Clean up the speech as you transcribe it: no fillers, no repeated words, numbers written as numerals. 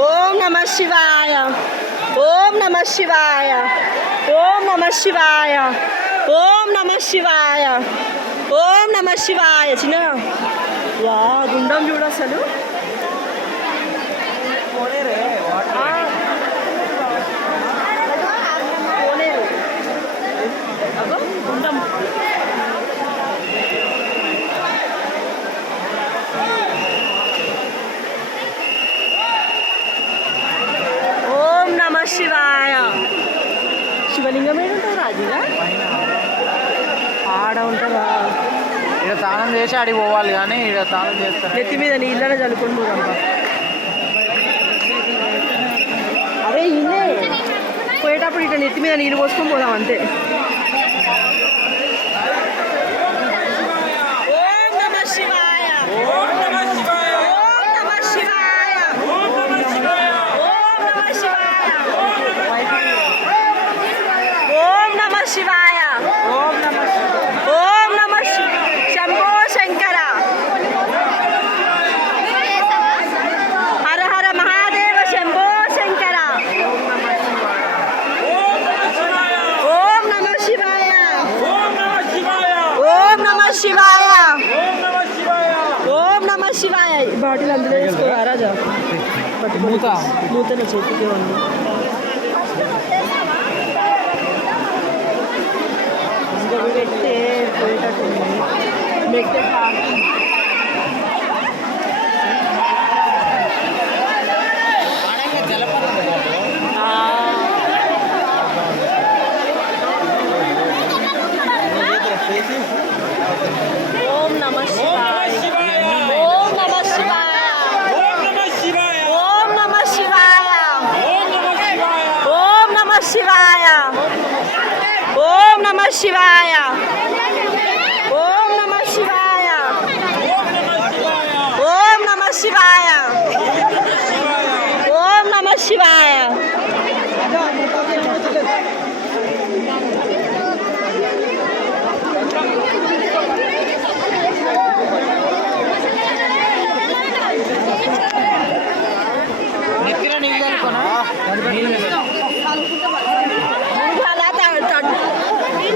ఓం నమ శివాయ. ఓం నమ శివాయ. ఓం నమ శివాయ. ఓం నమ శివాయ. ఓం నమ శివాయ. చిన్న వా గుండం చూడు అసలు. గుండం శివాయ. శివలింగం ఏడు ఉంటుంది రాజుగా ఆడ ఉంటుందా? ఇక్కడ స్నానం చేసి ఆడికి పోవాలి కానీ ఇక్కడ స్నానం చేస్తారు. నెత్తి మీద నీళ్ళనే చల్లుకొని పోదాం. అదే ఇల్లే పోయేటప్పుడు ఇట్లా నెత్తి మీద నీళ్ళు పోసుకొని పోదాం అంతే. శివాయ. ఓం నమ ఓం నమ శంభో శంకర. హర హర మహాదేవ శంభో శంకర. ఓం నమ శివాయ. ఓం నమ శివాయ. ఓం నమ శివాయ. బాటిల్ అందులో వేసుకోరా రాజా. మూతను చేతికి ఉంది. పెట్టే పోయేటట్టుంది. మెట్టే ఓం నమ శివాయ. ఓం నమ శివాయ. ఓం నమ శివాయ. ఓం నమ శివాయ. ఓం నమ శివాయ. ఓం నమ శివాయ. ఓం నమ శివాయ. ఓం నమ శివాయ. ఓం నమ శివాయ. నెక్కిన నీళ్ళు అనుకోనా?